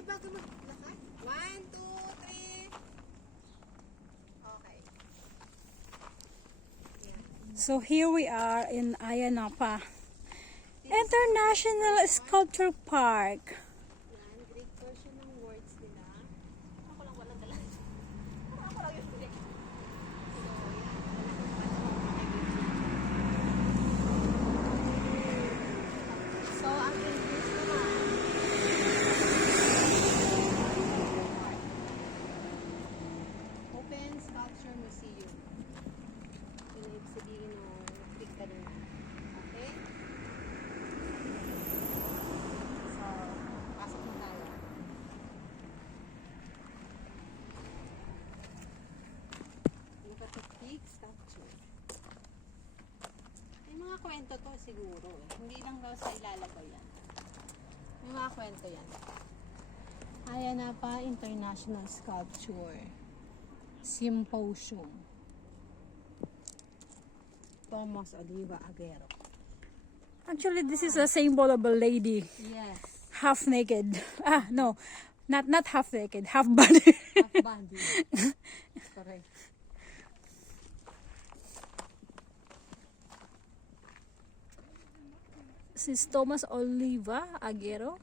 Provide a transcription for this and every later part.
bago maglakad. 1, 2, 3. Okay. Yeah. So here we are in Ayia Napa International Sculpture Park. Yan, Greek version ng words nila. Ako lang walang dala. Ako lang yung Greek. So, ang English naman, Open Sculpture Museum. Yun ang ibig sabihin ng Greek kanina. Okay? So, pasok na tayo. Look at the big sculpture. May mga kwento to siguro eh. Hindi lang daw sa ilalagay yan. May mga kwento yan. Ayia Napa International Sculpture Symposium. Thomas Oliva Aguero. Actually, this is a symbol of a lady, Yes. half naked. Ah, no, not half naked, half body. Half body. Correct. This is Thomas Oliva Aguero.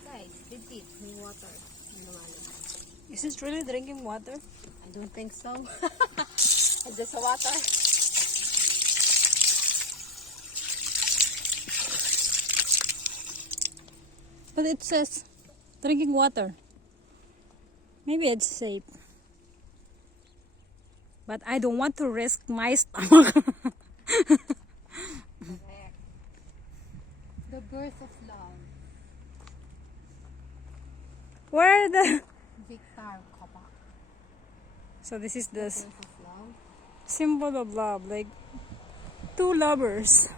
Guys, legit, may water. Is this really drinking water? I don't think so. It's just a water. But it says drinking water. Maybe it's safe. But I don't want to risk my stomach. The birth of love. Where are the... Victor Kopak. So this is the Birth of love. symbol of love, like two lovers.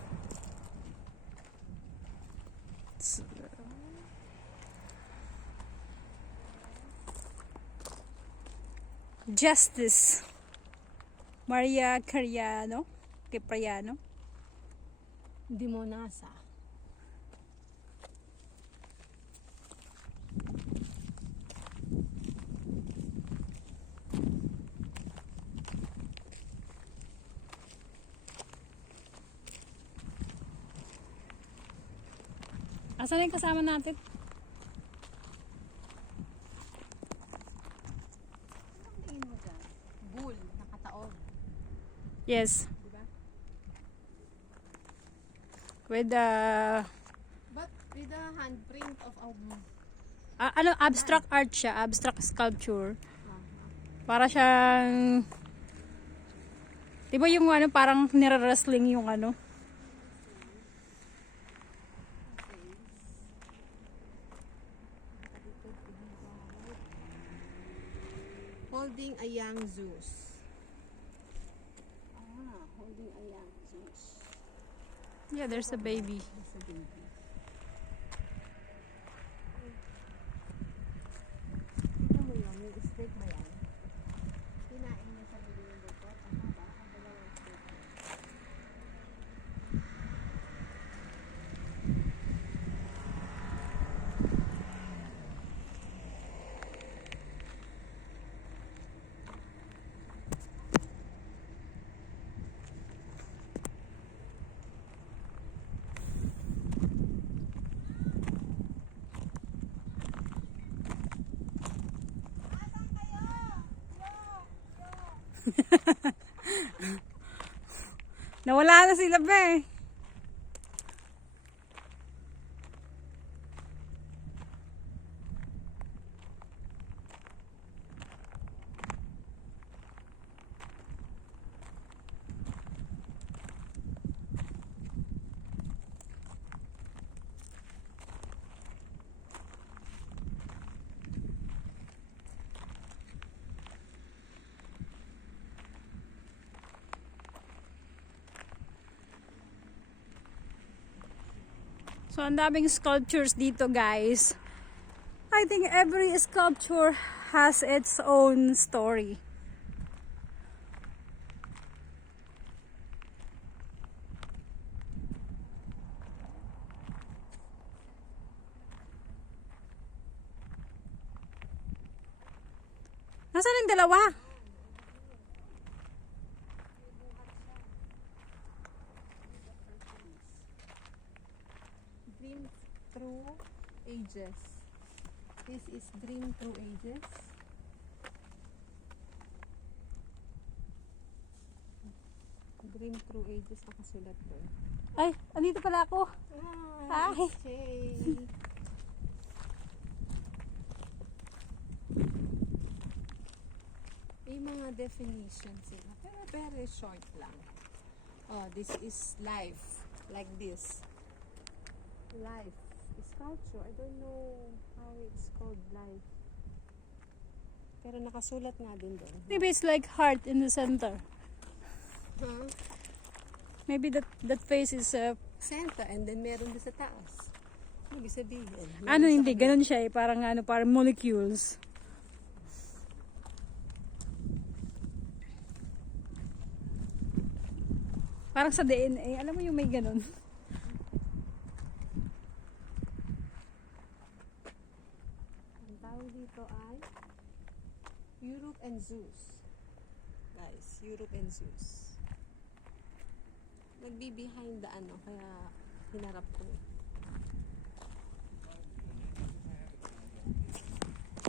Justice Maria Cariano, Cipriano. Dimonasa. Asan na yung kasama natin? Anong tingin mo dyan? Bull, nakataon. Yes. Diba? With the But with the handprint of a abstract art siya, abstract sculpture. Para siyang, di ba yung ano, parang nire-wrestling yung ano? holding a young Zeus. Holding a young Zeus. Yeah, there's a baby. That's a baby. Tignan mo yun, yung steak ba yan? Kinain niya sa sarili ng buto. Tama ba? Ang dalawang steak. Nawala na sila be. So, ang daming sculptures dito, guys. I think every sculpture has its own story. Nasaan yung dalawa? Dream through ages. This is dream through ages. Dream through ages nakasulat to. Ay, andito pala ako. Ah, Hi. okay. May mga definition sila. Pero very short lang. Oh, this is life. Like this. Life. Sculpture. I don't know how it's called life. Pero nakasulat nga din doon. Maybe it's like heart in the center. Huh? Maybe that face is Center. And then meron din sa taas. Ibig sabihin. meron ano sa hindi, kabila. ganun siya eh. Parang molecules. Parang sa DNA. Alam mo yung may ganun. Ang tawag dito ay Europe and Zeus. Guys, Europe and Zeus. Nagbi-behind the ano, kaya hinarap ko.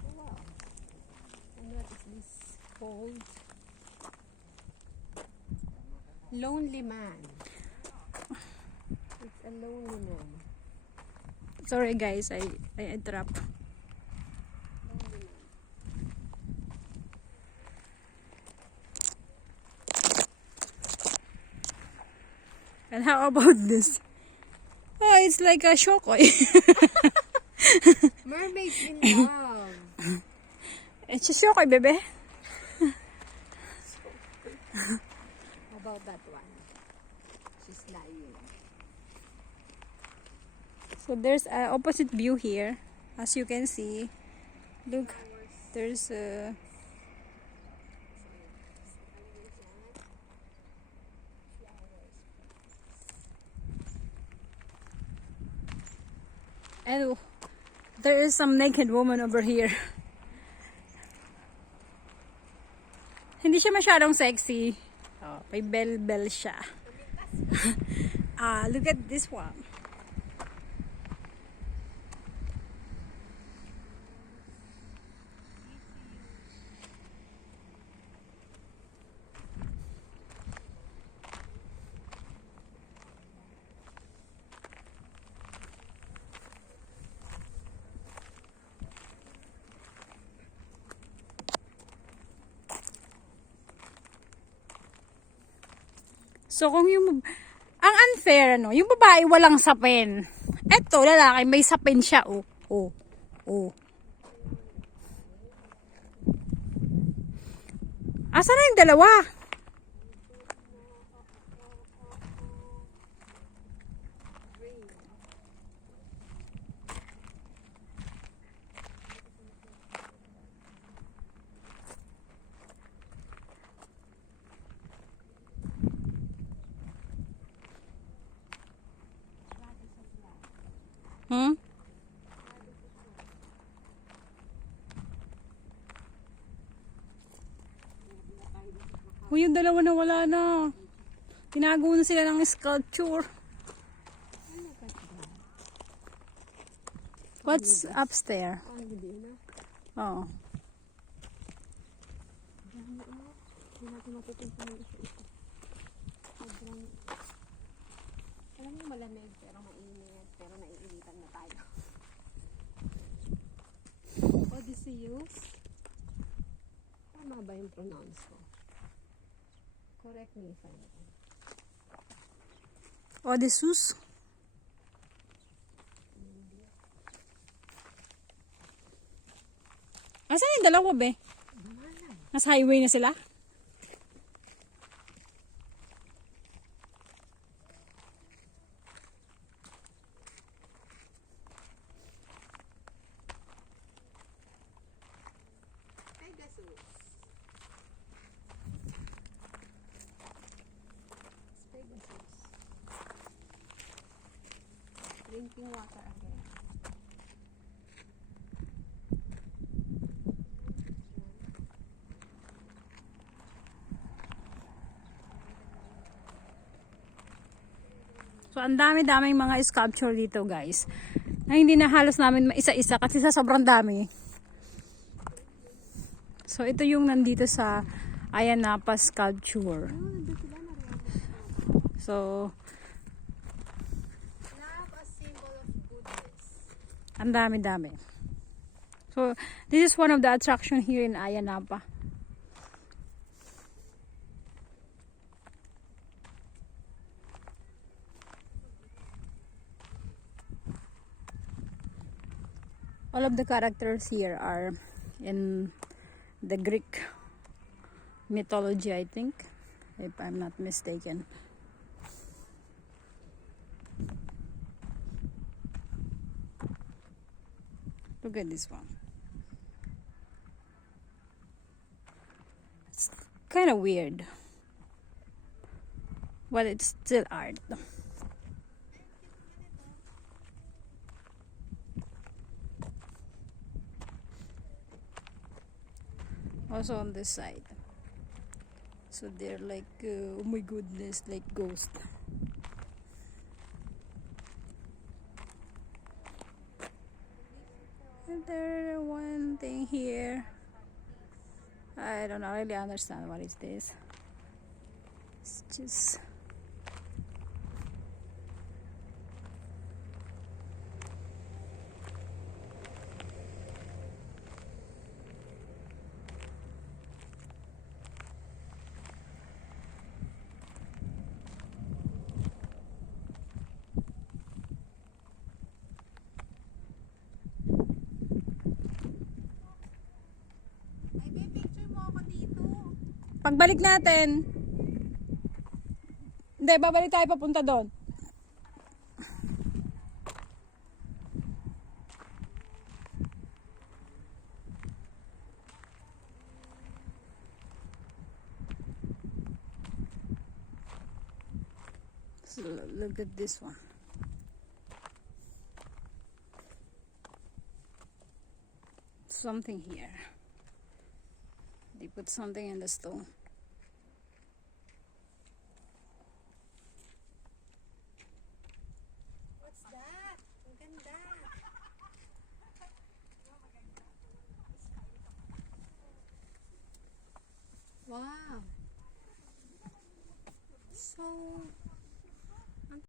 Oh, wow. And what is this called? Lonely man. It's a lonely man. Sorry guys, I interrupt. Lonely man. And how about this? Oh, it's like a shokoy. Mermaids in love. It's a shokoy, bebe. How about that one? She's lying. So there's an opposite view here. As you can see. Look, there's a... And there is some naked woman over here. Hindi siya masyadong sexy. Oh, may bell siya. Look at this one. So kung yung ang unfair ano, yung babae walang sapin. Eto lalaki may sapin siya. Oh. Asa na yung dalawa? Hmm? Yung dalawa na wala na. Tinago na sila ng sculpture. What's upstairs? Ang hindi na. Oh. Hindi natin matutunta ng isa-isa. Sobrang, alam niyo malamig pero mainit, pero naiinitan na tayo. Odysseus? Tama ba yung pronounce ko? Correct me if I'm wrong. Odysseus? Asan yung dalawa, be? Nasa highway na sila? Pegasus. Pegasus. Drinking water again. So, ang dami-daming mga sculpture dito, guys. Na hindi na halos namin maisa-isa kasi sa sobrang dami. So, ito yung nandito sa Ayanapa sculpture. So, Love, a symbol of goodness. ang dami-dami. So, this is one of the attraction here in Ayanapa. All of the characters here are in the Greek mythology, I think, if I'm not mistaken. Look at this one. It's kind of weird, but it's still art. Also on this side. So they're like, oh my goodness, like ghosts. And there one thing here. I don't really understand what is this. It's just Ay, may picture mo ako dito. pagbalik natin. Hindi, babalik tayo papunta doon. So, look at this one. Something here. They put something in the stone. What's that? Ang ganda. Wow.